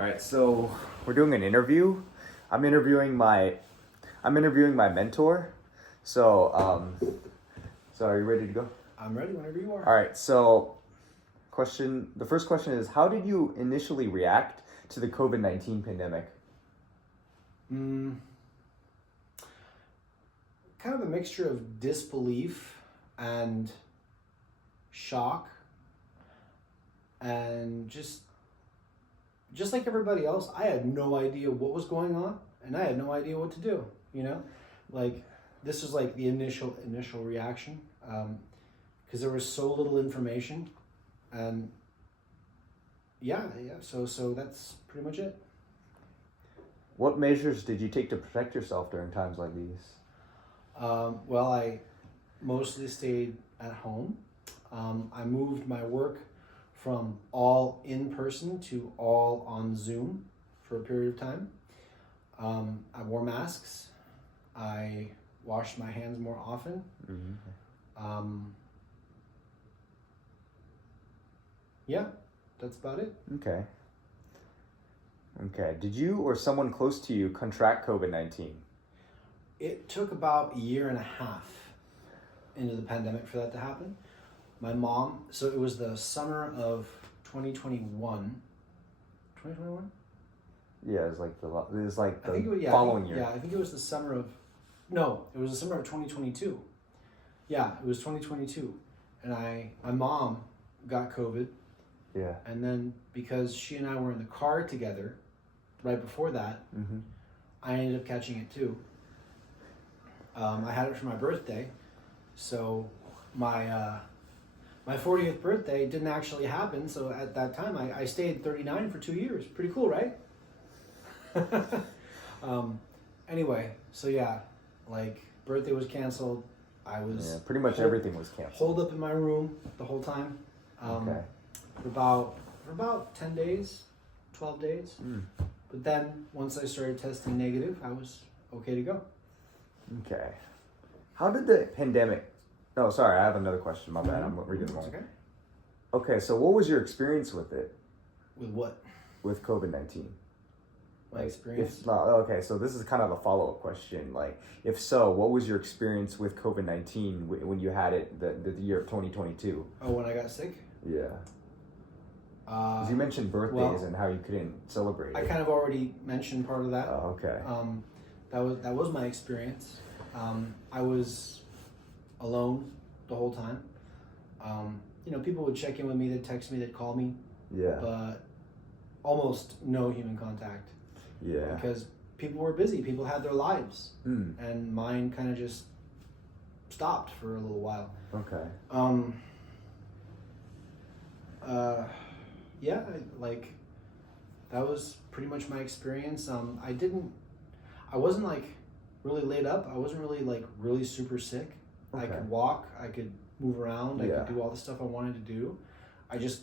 All right, so we're doing an interview. I'm interviewing my mentor. So are you ready to go? I'm ready whenever you are. All right. So, the first question is, how did you initially react to the COVID-19 pandemic? Kind of a mixture of disbelief and shock, and just like everybody else, I had no idea what was going on, and I had no idea what to do. Like this was like the initial reaction, because there was so little information, and yeah. So that's pretty much it. What measures did you take to protect yourself during times like these? Well, I mostly stayed at home. I moved my work from all in person to all on Zoom for a period of time. I wore masks. I washed my hands more often. Mm-hmm. Yeah, that's about it. Okay. Did you or someone close to you contract COVID-19? It took about a year and a half into the pandemic for that to happen. My mom, so it was the summer of 2021. 2021? Yeah, it was like the Yeah, following year. Yeah, I think it was the summer of, no, it was the summer of 2022. Yeah, it was 2022. And my mom got COVID. Yeah. And then because she and I were in the car together right before that, Mm-hmm. I ended up catching it too. I had it for my birthday, so my 40th birthday didn't actually happen. So at that time, I stayed 39 for 2 years. Pretty cool, right? Anyway, so yeah, like birthday was canceled. I was pretty much everything was canceled. Holed up in my room the whole time. Okay. For about 10 days, 12 days. But then once I started testing negative, I was okay to go. Okay. How did the pandemic... Oh, sorry, I have another question. My bad. I'm reading them all. Okay. Okay, so what was your experience with it? With what? With COVID-19? My experience? Okay, so this is kind of a follow-up question. Like, if so, what was your experience with COVID-19 when you had it the year of 2022? Oh, when I got sick? Yeah. Because you mentioned birthdays and how you couldn't celebrate it. I kind of already mentioned part of that. Oh, okay. That was my experience. I was alone the whole time. People would check in with me, they'd text me, they'd call me. Yeah. But almost no human contact. Yeah. Because people were busy, people had their lives. And mine kind of just stopped for a little while. Okay. Yeah, that was pretty much my experience. I wasn't like really laid up. I wasn't really like really super sick. Okay. I could walk, I could move around, I Yeah. could do all the stuff I wanted to do. I just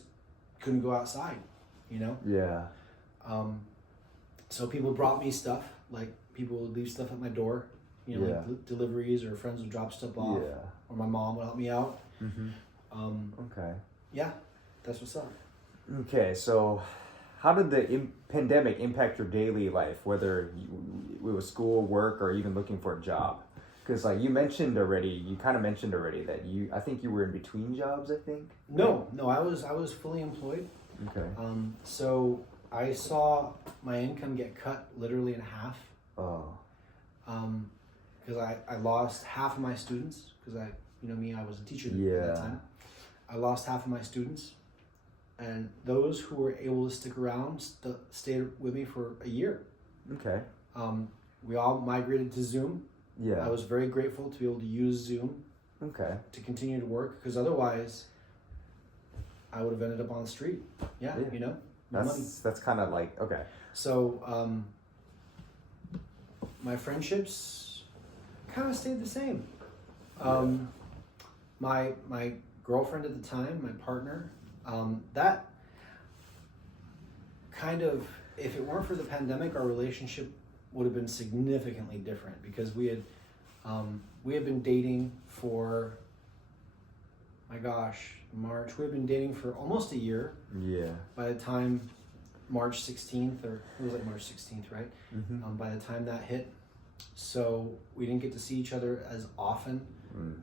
couldn't go outside, Yeah. So people brought me stuff, like people would leave stuff at my door, like deliveries, or friends would drop stuff off, or my mom would help me out. Mm-hmm. Okay. Yeah, that's what's up. Okay, so how did the pandemic impact your daily life, whether it was school, work, or even looking for a job? Because like you kind of mentioned already that I think you were in between jobs, I think? No, I was fully employed. Okay. So I saw my income get cut literally in half. Oh. Because I lost half of my students, because I was a teacher at that time. I lost half of my students. And those who were able to stick around stayed with me for a year. Okay. We all migrated to Zoom. Yeah. I was very grateful to be able to use Zoom. Okay. To continue to work, because otherwise, I would have ended up on the street. Yeah. No money. That's kind of like, okay. So, my friendships kind of stayed the same. My girlfriend at the time, my partner. That kind of, if it weren't for the pandemic, our relationship would have been significantly different, because we had been dating for, my gosh, March. We had been dating for almost a year. Yeah. By the time March 16th, or it was like March 16th, right? Mm-hmm. By the time that hit, so we didn't get to see each other as often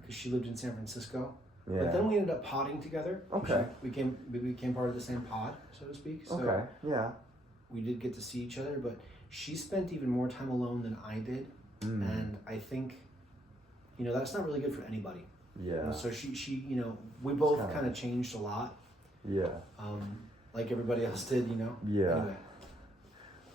because she lived in San Francisco. Yeah. But then we ended up podding together. Okay. We became part of the same pod, so to speak. So Okay. Yeah. we did get to see each other, but she spent even more time alone than I did, and I think, that's not really good for anybody. Yeah. And so she, we both kind of changed a lot. Yeah. Like everybody else did, Yeah. Anyway.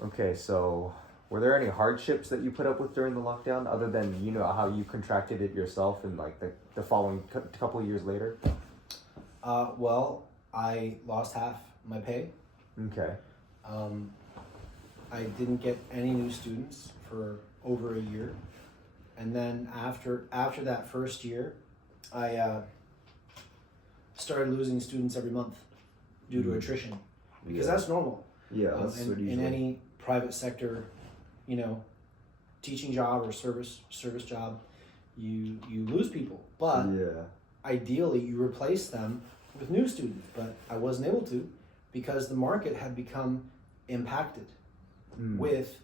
Okay, so were there any hardships that you put up with during the lockdown, other than how you contracted it yourself and like the following couple of years later? Well, I lost half my pay. Okay. I didn't get any new students for over a year, and then after that first year, I started losing students every month due to attrition, because that's normal. Yeah, that's in any private sector, teaching job or service job, you lose people, but ideally you replace them with new students. But I wasn't able to, because the market had become impacted with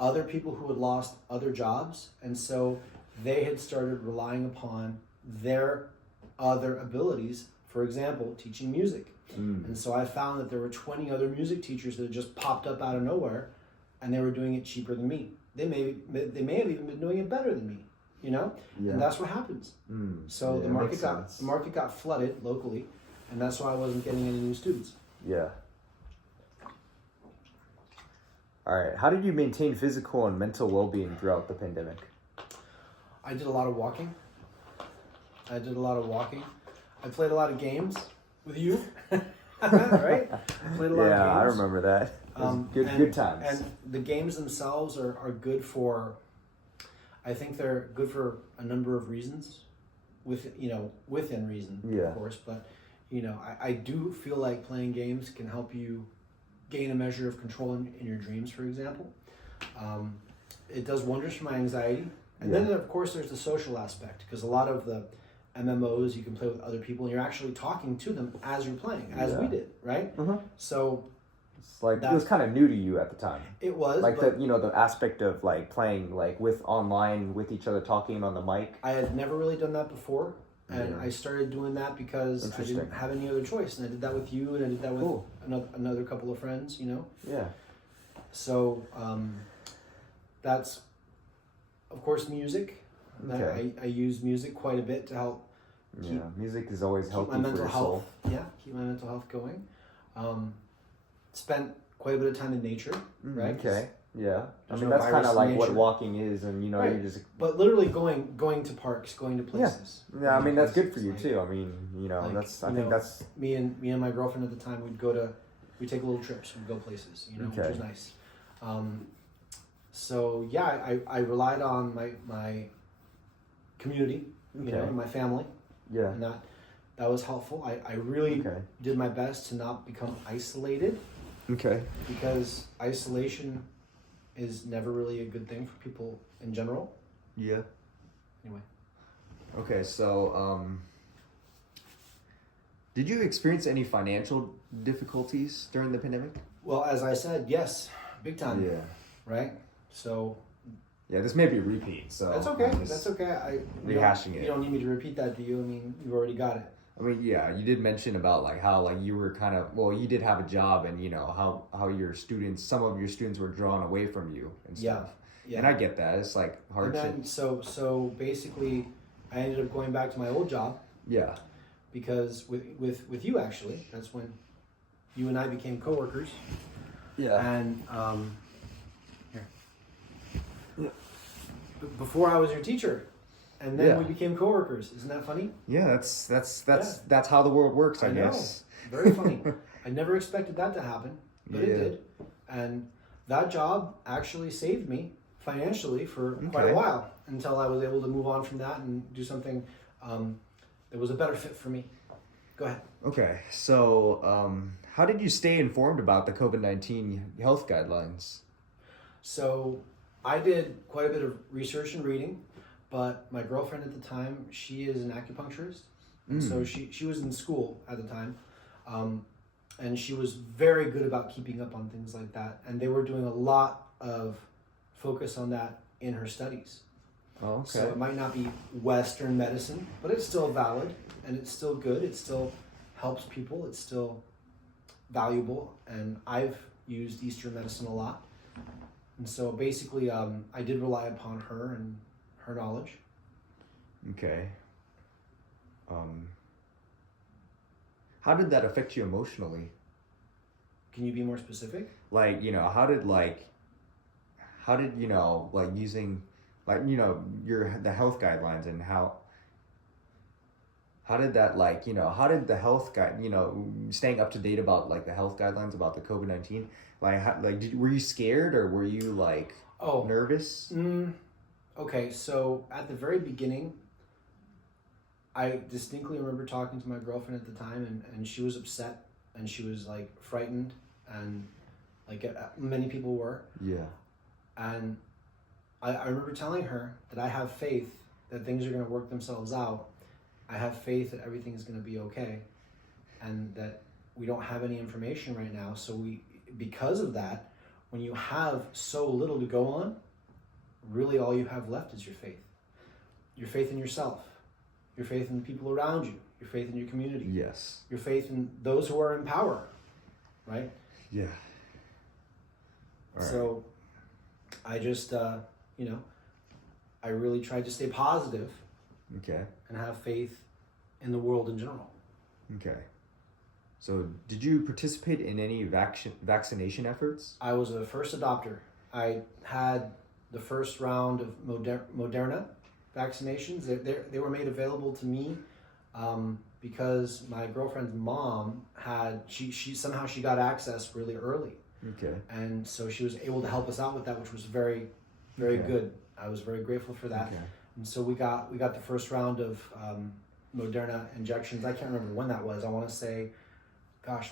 other people who had lost other jobs, and so they had started relying upon their other abilities. For example, teaching music. And so I found that there were 20 other music teachers that had just popped up out of nowhere, and they were doing it cheaper than me. They may have even been doing it better than me, Yeah. And that's what happens. So the market got flooded locally, and that's why I wasn't getting any new students. Yeah. All right. How did you maintain physical and mental well-being throughout the pandemic? I did a lot of walking. I played a lot of games with you, right? I played a lot of games. Yeah, I remember that. Good times. And the games themselves are good for, I think they're good for a number of reasons, within reason, of course. But, I do feel like playing games can help you gain a measure of control in your dreams, for example. It does wonders for my anxiety. And then, of course, there's the social aspect, because a lot of the MMOs, you can play with other people, and you're actually talking to them as you're playing, as we did, right? So it's like it was kind of new to you at the time. It was like the aspect of like playing like with online with each other, talking on the mic. I had never really done that before, and I started doing that because I didn't have any other choice, and I did that with you, and I did that with another couple of friends, Yeah. So that's, of course, music. Okay. I use music quite a bit to help. Music is always healthy my mental for your health. soul. Yeah, keep my mental health going. Spent quite a bit of time in nature, right? Okay. Yeah. I mean, no that's kind virus of in like what nature. walking is, and you just. But literally going to parks, going to places. Yeah, I mean that's good for you like, too. I mean, that's I think that's me and my girlfriend at the time. We'd take little trips. We'd go places, which was nice. So yeah, I relied on my community, and my family. Yeah. And that was helpful. I really did my best to not become isolated. Okay. Because isolation is never really a good thing for people in general. Yeah. Anyway. Okay, so did you experience any financial difficulties during the pandemic? Well, as I said, yes, big time. Yeah. Right? So yeah, this may be a repeat, so that's okay. That's okay. Rehashing it. You don't need me to repeat that, do you? I mean, you've already got it. I mean, yeah, you did mention about like how like you were kind of you did have a job, and how your students, some of your students were drawn away from you and stuff. Yeah. And I get that. It's like hardship. And then, so basically, I ended up going back to my old job. Yeah. Because with you, actually, that's when you and I became coworkers. Yeah. And here. Yeah. Before I was your teacher. And then we became coworkers. Isn't that funny? Yeah, that's how the world works, I guess. Very funny. I never expected that to happen, but it did. And that job actually saved me financially for quite a while, until I was able to move on from that and do something that was a better fit for me. Go ahead. Okay, so how did you stay informed about the COVID-19 health guidelines? So I did quite a bit of research and reading. But my girlfriend at the time, she is an acupuncturist, and so she was in school at the time, and she was very good about keeping up on things like that. And they were doing a lot of focus on that in her studies. Oh, okay. So it might not be Western medicine, but it's still valid and it's still good. It still helps people. It's still valuable. And I've used Eastern medicine a lot. And so basically, I did rely upon her and her knowledge. Okay. How did that affect you emotionally? Can you be more specific? Like, how did using, the health guidelines, and how did that, how did the health staying up to date about like the health guidelines about the COVID-19, were you scared, or were you nervous? Okay, so at the very beginning, I distinctly remember talking to my girlfriend at the time, and she was upset, and she was frightened, and many people were. Yeah. And I remember telling her that I have faith that things are going to work themselves out. I have faith that everything is going to be okay, and that we don't have any information right now. So because of that, when you have so little to go on, really all you have left is your faith. Your faith in yourself, your faith in the people around you, your faith in your community. Yes. Your faith in those who are in power, right? Yeah. All right. So I just, I really tried to stay positive. Okay. And have faith in the world in general. Okay. So did you participate in any vaccination efforts? I was a first adopter. I had the first round of Moderna vaccinations. They were made available to me because my girlfriend's mom she somehow got access really early. Okay. And so she was able to help us out with that, which was very, very good. I was very grateful for that. Okay. And so we got the first round of Moderna injections. I can't remember when that was. I want to say,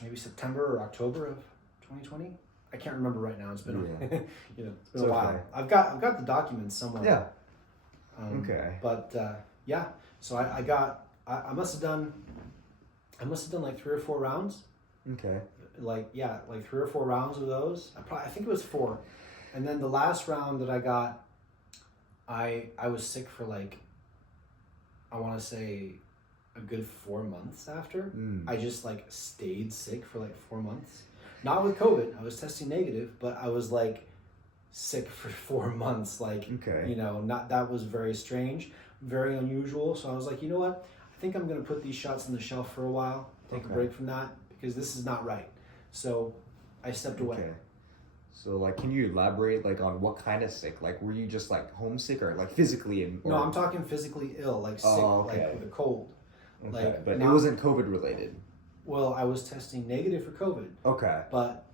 maybe September or October of 2020. I can't remember right now. It's been it's been a while. Okay. I've got the documents somewhere. Yeah. Okay. But yeah, so I must have done like 3 or 4 rounds. Okay. Like 3 or 4 rounds of those. I think it was 4, and then the last round that I got, I was sick for I want to say a good 4 months after. I just stayed sick for 4 months. Not with COVID. I was testing negative, but I was sick for 4 months. Okay. That was very strange, very unusual. So I was like, you know what? I think I'm going to put these shots on the shelf for a while, take a break from that, because this is not right. So I stepped away. Okay. So can you elaborate on what kind of sick? Were you just homesick, or physically? No, I'm talking physically ill, sick, with a cold. Okay, but it wasn't COVID related. Well, I was testing negative for COVID. Okay. But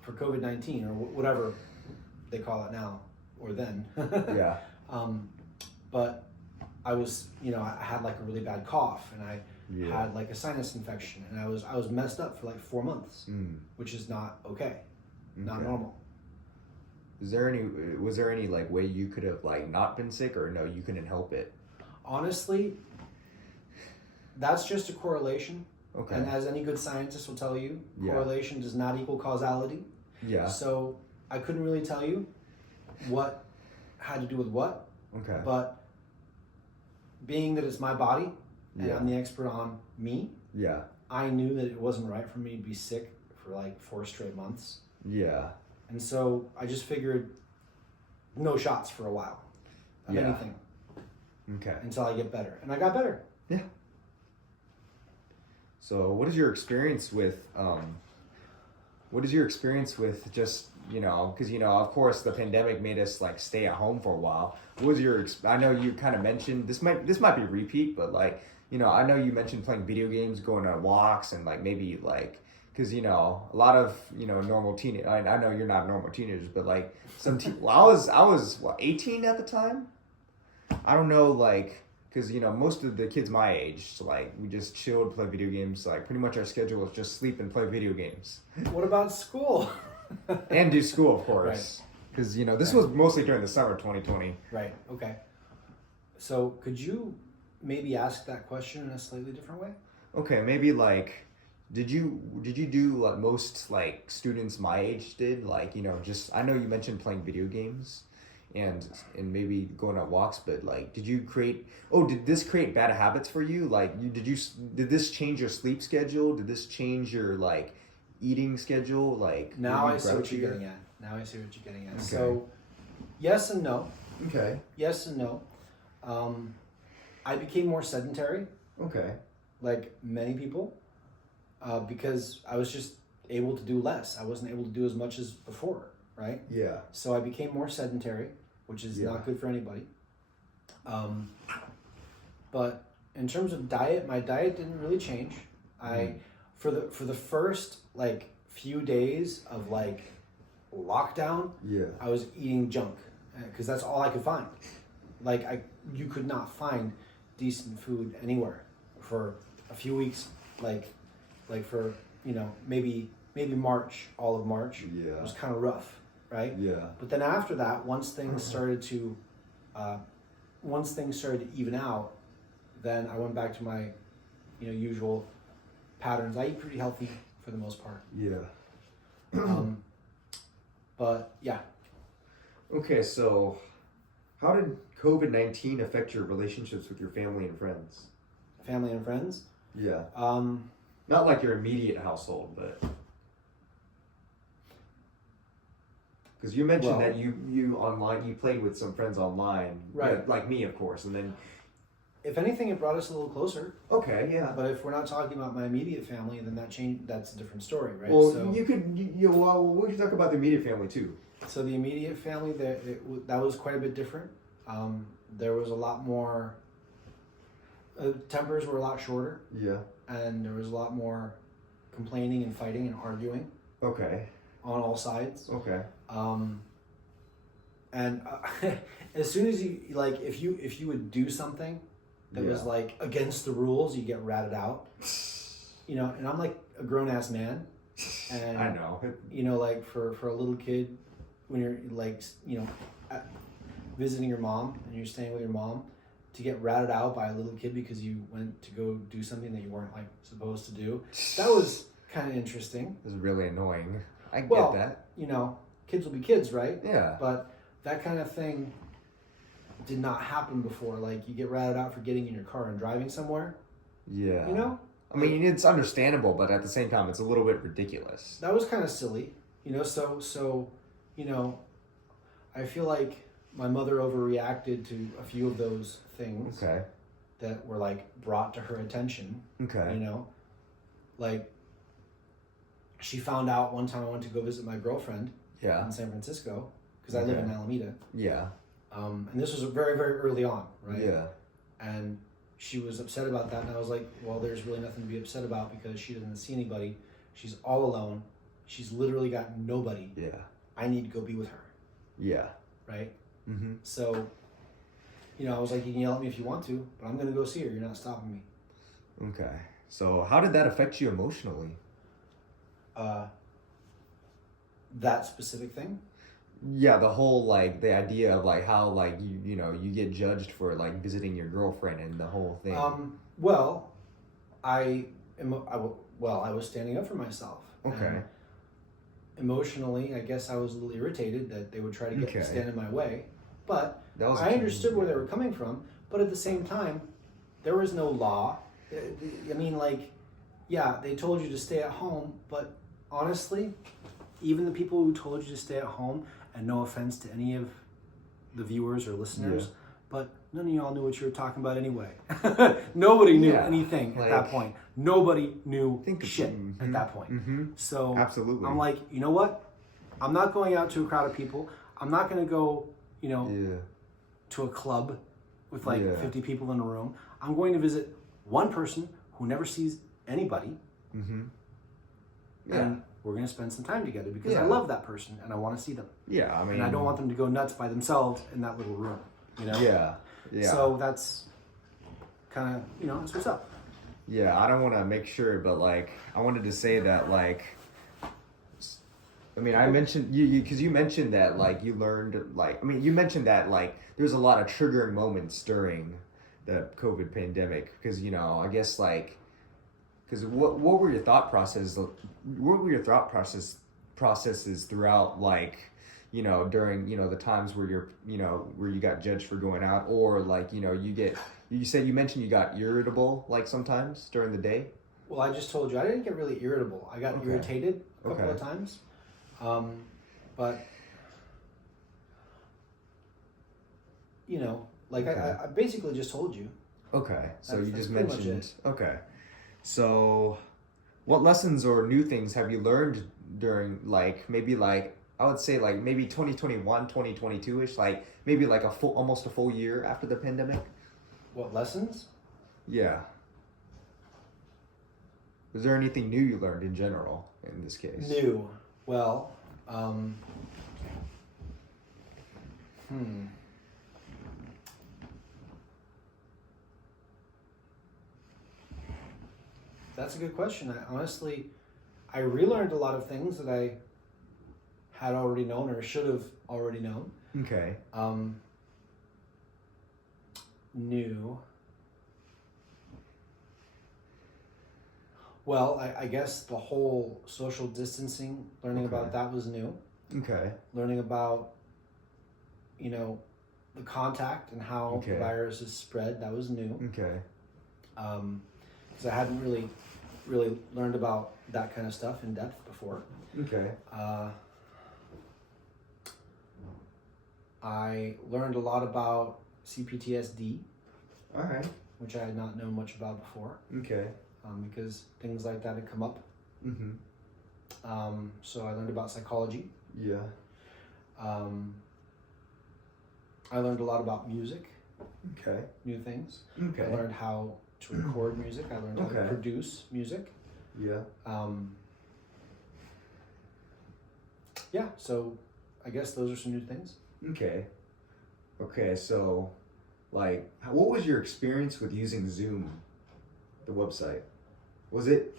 for COVID-19 or whatever they call it now or then. Yeah. But I was, I had a really bad cough, and I had a sinus infection, and I was messed up for 4 months, which is not okay. Not normal. Was there any way you could have not been sick, or no, you couldn't help it? Honestly, that's just a correlation. Okay. And as any good scientist will tell you, correlation does not equal causality. Yeah. So I couldn't really tell you what had to do with what. Okay. But being that it's my body and I'm the expert on me, I knew that it wasn't right for me to be sick for 4 straight months. Yeah. And so I just figured no shots for a while of anything. Okay. Until I get better. And I got better. Yeah. So what is your experience with just, because, of course the pandemic made us stay at home for a while. What was your, I know you kind of mentioned, this might be a repeat, but I know you mentioned playing video games, going on walks, and maybe because a lot of normal teenage. I know you're not normal teenagers, but some. Well, I was 18 at the time. I don't know, because most of the kids my age, we just chilled, play video games. Pretty much our schedule was just sleep and play video games. What about school? And do school, of course, because this was mostly during the summer 2020. Right. Okay. So could you maybe ask that question in a slightly different way? Okay, maybe did you do like most like students my age did, like, you know, just, I know you mentioned playing video games and maybe going on walks, but like did you create, oh, did this create bad habits for you? Like did this change your sleep schedule? Did this change your like eating schedule? Like Now were you I see what you're grouchier? getting at. Now I see what you're getting at. Okay. So, yes and no. Okay. Yes and no. I became more sedentary, Okay. like many people, because I was just able to do less. I wasn't able to do as much as before, right? Yeah. So I became more sedentary, which is Yeah. not good for anybody. But in terms of diet, my diet didn't really change. For the first like few days of like lockdown, Yeah. I was eating junk because that's all I could find. Like you could not find decent food anywhere for a few weeks. Like for maybe March, all of March. Yeah. It was kind of rough, right? Yeah. But then after that, once things started to even out, then I went back to my usual patterns. I eat pretty healthy for the most part. Yeah. But yeah. Okay, so how did COVID-19 affect your relationships with your family and friends? Family and friends. Yeah. Um, Not like your immediate household, but because you mentioned Well- that you online, you played with some friends online, Right. Like me, of course, and then if anything, it brought us a little closer. okay, yeah. But if we're not talking about my immediate family, then that's a different story, right? Well, So, well, we can talk about the immediate family too. so the immediate family, that was quite a bit different. There was a lot more. Tempers were a lot shorter, Yeah. and there was a lot more complaining and fighting and arguing Okay. on all sides. Okay. And as soon as you like, if you would do something that was Yeah. like against the rules, you get ratted out. And I'm like a grown ass man, and I know. like for a little kid, when you're like visiting your mom and you're staying with your mom, to get ratted out by a little kid because you went to go do something that you weren't like supposed to do, that was kind of interesting. It was really annoying. I get Well, that. Kids will be kids, right? Yeah. But that kind of thing did not happen before. Like you get ratted out for getting in your car and driving somewhere. Yeah. I mean, it's understandable, but at the same time, it's a little bit ridiculous. That was kind of silly. So I feel like my mother overreacted to a few of those things Okay. that were like brought to her attention. Okay. Like she found out one time I went to go visit my girlfriend Yeah. in San Francisco because I live in Alameda. Yeah. And this was very, very early on, right? Yeah. And she was upset about that, and I was like, well, there's really nothing to be upset about because she doesn't see anybody. She's all alone. She's literally got nobody. Yeah. I need to go be with her, Yeah. right? Mm-hmm. So, I was like, you can yell at me if you want to, but I'm going to go see her. You're not stopping me. Okay. So how did that affect you emotionally? That specific thing? Yeah, the whole like the idea of like how like you get judged for like visiting your girlfriend and the whole thing. Well, I was standing up for myself. Okay. And emotionally, I guess I was a little irritated that they would try to stand in my way, but That was I understood where they were coming from. But at the same time, there was no law. I mean, like, yeah, they told you to stay at home, but honestly, even the people who told you to stay at home, and no offense to any of the viewers or listeners, but none of y'all knew what you were talking about anyway. Nobody knew anything at that point. Nobody knew shit at that point. Mm-hmm. So Absolutely. I'm like, you know what? I'm not going out to a crowd of people. I'm not going to go, to a club with like 50 people in a room. I'm going to visit one person who never sees anybody. Mm-hmm. And we're going to spend some time together because I love that person and I want to see them. Yeah, I mean, And I don't want them to go nuts by themselves in that little room, Yeah. Yeah. So that's kind of, that's what's up. Yeah, I don't want to make sure, but like I wanted to say that like I mean, I mentioned because you mentioned that like you learned like you mentioned that like there's a lot of triggering moments during the COVID pandemic because I guess like Because what were your thought processes? What were your thought processes throughout, like, you know, during, you know, the times where you're, you know, where you got judged for going out, or like, you know, you mentioned you got irritable like sometimes during the day. Well, I just told you I didn't get really irritable. I got irritated a couple of times, but you know, like I basically just told you. Okay, so you just pretty much mentioned. Okay, so what lessons or new things have you learned during, like, maybe like I would say like maybe 2021, 2022-ish, like maybe like almost a full year after the pandemic? What lessons? Yeah. Was there anything new you learned in general in this case? New. Well, That's a good question. I relearned a lot of things that I had already known or should have already known. Okay. New. Well, I guess the whole social distancing, learning about that was new. Okay. Learning about, you know, the contact and how the virus is spread, that was new. Okay. Because I hadn't really learned about that kind of stuff in depth before. Okay. I learned a lot about CPTSD. All right. Which I had not known much about before. Okay. Because things like that had come up. Mm-hmm. So I learned about psychology. Yeah. I learned a lot about music. Okay. New things. Okay. I learned how to record music. I learned how to produce music. Yeah. Yeah, so I guess those are some new things. Okay. Okay, so, like, what was your experience with using Zoom, the website? Was it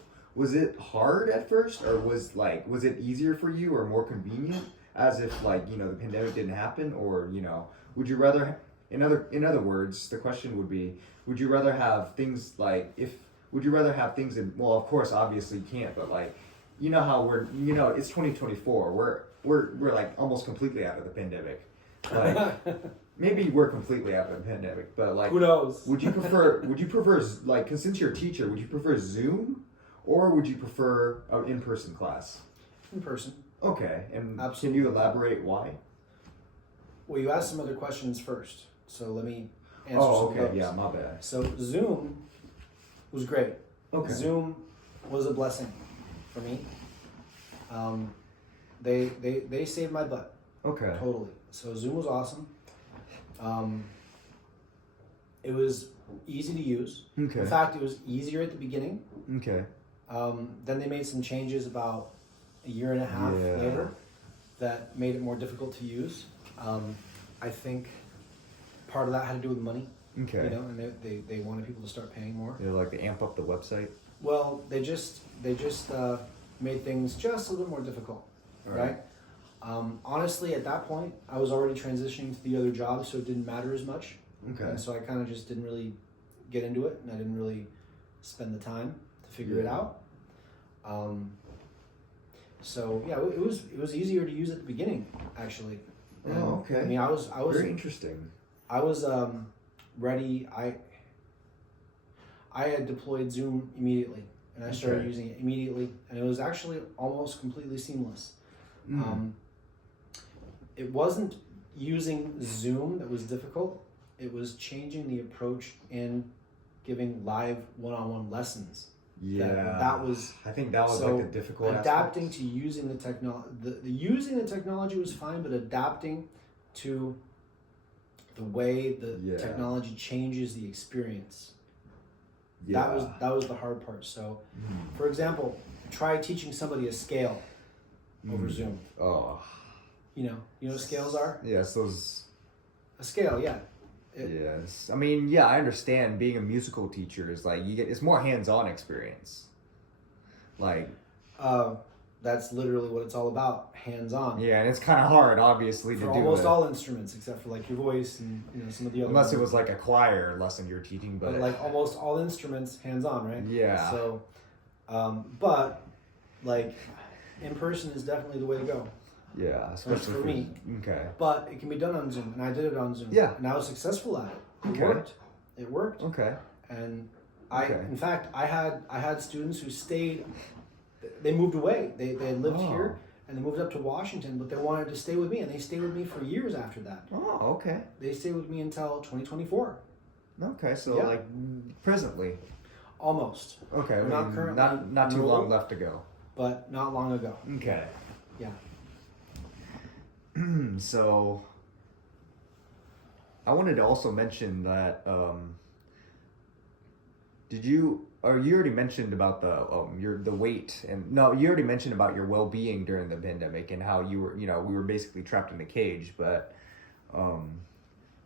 hard at first, or was it easier for you or more convenient, as if, like, you know, the pandemic didn't happen, or, you know, would you rather, in other words, the question would be, would you rather have things in, well, of course, obviously you can't, but like, you know how it's 2024, we're like almost completely out of the pandemic. Like, maybe we're completely out of the pandemic, but like, who knows? Would you prefer, like, 'cause since you're a teacher, would you prefer Zoom, or would you prefer an in-person class? In person. Okay, and Absolutely. Can you elaborate why? Well, you asked some other questions first, so let me answer Oh, some okay, of those. yeah, my bad. So Zoom was great. Okay. Zoom was a blessing for me. They saved my butt. Okay. Totally. So Zoom was awesome. It was easy to use. Okay. In fact, it was easier at the beginning. Okay. Then they made some changes about a year and a half later that made it more difficult to use. I think part of that had to do with money. Okay. You know, and they wanted people to start paying more. Yeah, like to amp up the website. Well, they just made things just a little more difficult, right? Honestly, at that point, I was already transitioning to the other job, so it didn't matter as much. Okay. And so I kind of just didn't really get into it, and I didn't really spend the time to figure it out. So yeah, it was easier to use at the beginning, actually. And, oh, okay. I mean, I was very interesting. I was ready. I had deployed Zoom immediately, and I started using it immediately, and it was actually almost completely seamless. It wasn't using Zoom that was difficult. It was changing the approach in giving live one-on-one lessons. Yeah, that was. I think that was so like the difficult. Adapting aspects. to using the technology. Using the technology was fine, but adapting to the way the technology changes the experience. Yeah. That was the hard part. So, for example, try teaching somebody a scale over Zoom. Oh. You know what scales are? Yes, those. A scale, yeah. Yes, I mean, yeah, I understand. Being a musical teacher is like it's more hands-on experience. Like. That's literally what it's all about, hands-on. Yeah, and it's kind of hard, obviously, to do. For almost all instruments, except for like your voice and some of the other. Unless it was like a choir lesson you're teaching, but like almost all instruments, hands-on, right? Yeah. So, But like in person is definitely the way to go. Yeah, especially for me. Okay. But it can be done on Zoom, and I did it on Zoom. Yeah. And I was successful at it. It Okay. worked. It worked. Okay. And Okay. in fact, I had students who stayed. They moved away. They lived Oh. here and they moved up to Washington, but they wanted to stay with me, and they stayed with me for years after that. Oh, okay. They stayed with me until 2024. Okay, so Yeah. like presently. Almost. Okay, I'm not currently not too long enrolled. left to go. But not long ago. Okay. Yeah. So I wanted to also mention that did you or you already mentioned about the weight, and no, you already mentioned about your well-being during the pandemic and how you were, we were basically trapped in a cage, but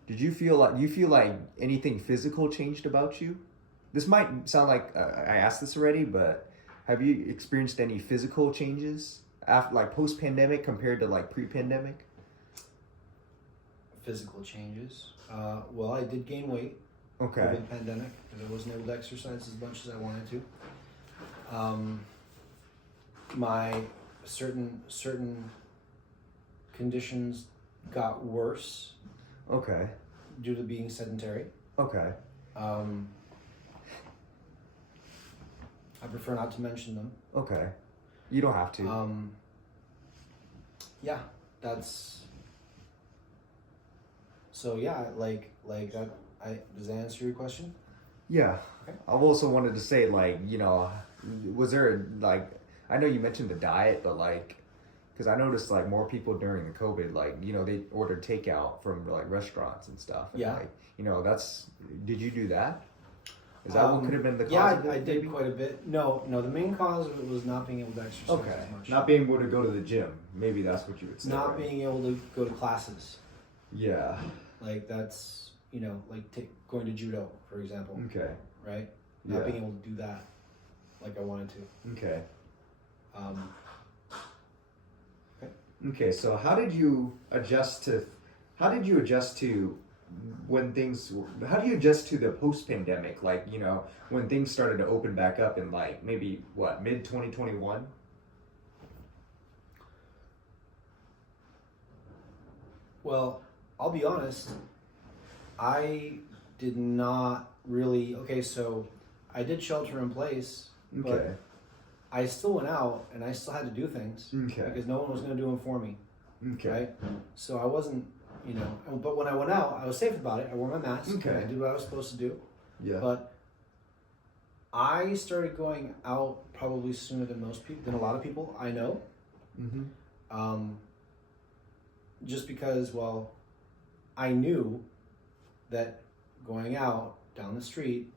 did you feel like anything physical changed about you? This might sound like I asked this already, but have you experienced any physical changes after, like, post-pandemic compared to like pre-pandemic? Physical changes. Well, I did gain weight. Okay. During the pandemic because I wasn't able to exercise as much as I wanted to. My certain conditions got worse Okay. due to being sedentary. Okay. I prefer not to mention them. Okay. You don't have to. Yeah, that's. So yeah, like that. Does that answer your question? Yeah. Okay. I also wanted to say, like, was there, like, I know you mentioned the diet, but like, because I noticed like more people during the COVID, like, they ordered takeout from like restaurants and stuff. And, Yeah. like, did you do that? Is that what could have been the cause? Yeah, of it, I did maybe? quite a bit. No, the main cause of it was not being able to exercise Okay. as much. Not being able to go to the gym. Maybe that's what you would say. Not right? being able to go to classes. Yeah. Like that's, like going to judo, for example, Okay. right? Not Yeah. being able to do that like I wanted to. Okay. Okay. Okay, so how did you adjust to the post-pandemic, like, when things started to open back up in like maybe mid 2021? Well, I'll be honest, I did not really, so I did shelter in place, Okay. but I still went out and I still had to do things Okay. because no one was going to do them for me, Okay. right? So I wasn't, but when I went out, I was safe about it. I wore my mask. Okay. I did what I was supposed to do. Yeah. But I started going out probably sooner than than a lot of people I know. Mm-hmm. Just because, I knew that going out down the street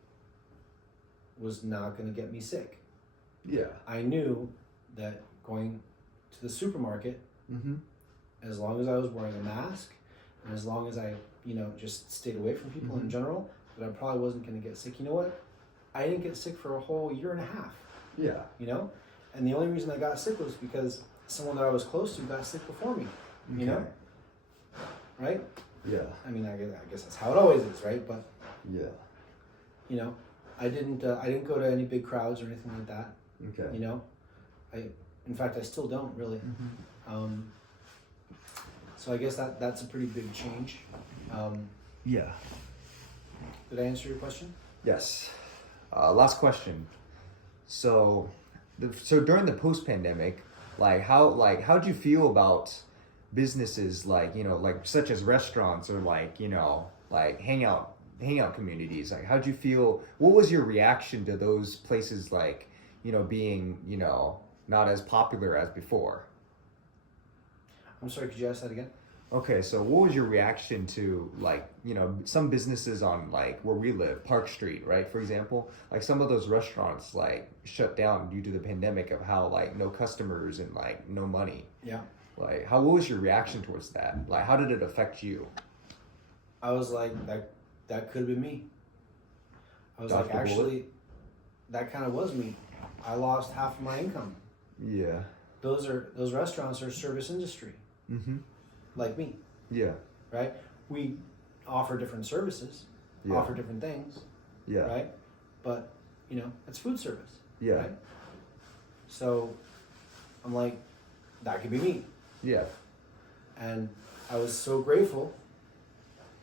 was not going to get me sick. Yeah. I knew that going to the supermarket, Mm-hmm. as long as I was wearing a mask and as long as I, just stayed away from people in general, that I probably wasn't going to get sick. You know what? I didn't get sick for a whole year and a half, Yeah. And the only reason I got sick was because someone that I was close to got sick before me, Okay. right? Yeah. I mean, I guess that's how it always is, right? But, Yeah. I didn't go to any big crowds or anything like that, Okay. in fact, I still don't really. Mm-hmm. So I guess that's a pretty big change. Yeah. Did I answer your question? Yes. Last question. So during the post-pandemic, how'd you feel about businesses like such as restaurants or like hangout communities? Like, how'd you feel? What was your reaction to those places being not as popular as before? I'm sorry, could you ask that again? Okay, so what was your reaction to some businesses on where we live, Park Street, right? For example, some of those restaurants shut down due to the pandemic of how no customers and no money. Yeah. What was your reaction towards that? How did it affect you? I was like, that could have been me. I was Dodged like, a bullet? actually, that kind of was me. I lost half of my income. Yeah. Those restaurants are service industry, Mm-hmm. like me, Yeah. right? We offer different services, Yeah. offer different things, Yeah. right? But, it's food service, Yeah. right? So I'm like, that could be me. Yeah. And I was so grateful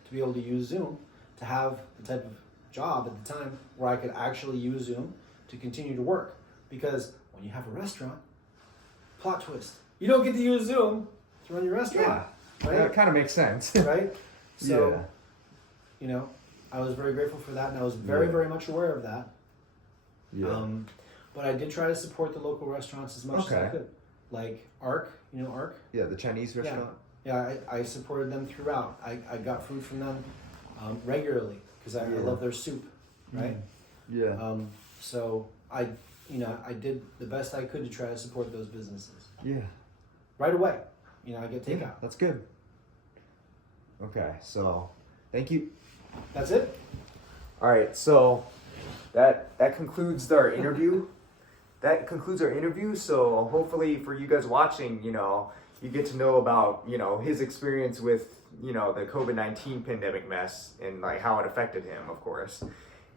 to be able to use Zoom, to have the type of job at the time where I could actually use Zoom to continue to work. Because when you have a restaurant, plot twist, you don't get to use Zoom to run your restaurant. Right? That kind of makes sense. Right? So, Yeah. you know, I was very grateful for that, and I was very, very much aware of that. Yeah. But I did try to support the local restaurants as much as I Okay. could. Like Arc, you know Arc? Yeah, the Chinese restaurant. Yeah, I supported them throughout. I got food from them regularly because I love their soup, right? Yeah. So I did the best I could to try to support those businesses. Yeah. Right away, I get takeout. Yeah, that's good. Okay, so thank you. That's it. All right, so that concludes our interview. That concludes our interview. So hopefully for you guys watching, you get to know about, his experience with, the COVID-19 pandemic mess and like how it affected him, of course.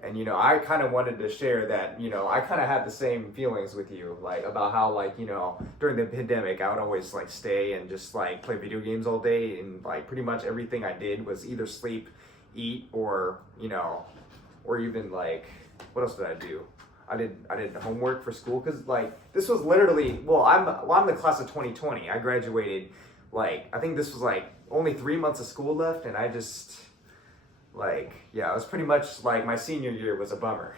And, I kind of wanted to share that, I kind of had the same feelings with you, like about how like, during the pandemic, I would always like stay and just like play video games all day. And like pretty much everything I did was either sleep, eat, or, or even like, what else did I do? I did homework for school because like this was literally I'm the class of 2020. I graduated like I think this was like only 3 months of school left, and I just it was pretty much like my senior year was a bummer.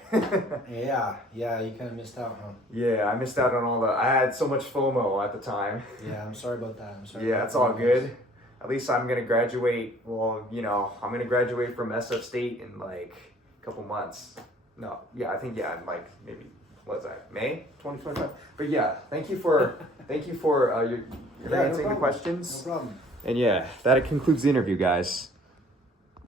Yeah, you kind of missed out, huh? Yeah, I missed out on I had so much FOMO at the time. Yeah, I'm sorry about that. I'm sorry. Yeah, it's all good. At least I'm gonna graduate. Well, I'm gonna graduate from SF State in like a couple months. No, yeah, I think in like maybe what's that, May 2025. But yeah, thank you for your answering the questions. No problem. And yeah, that concludes the interview, guys.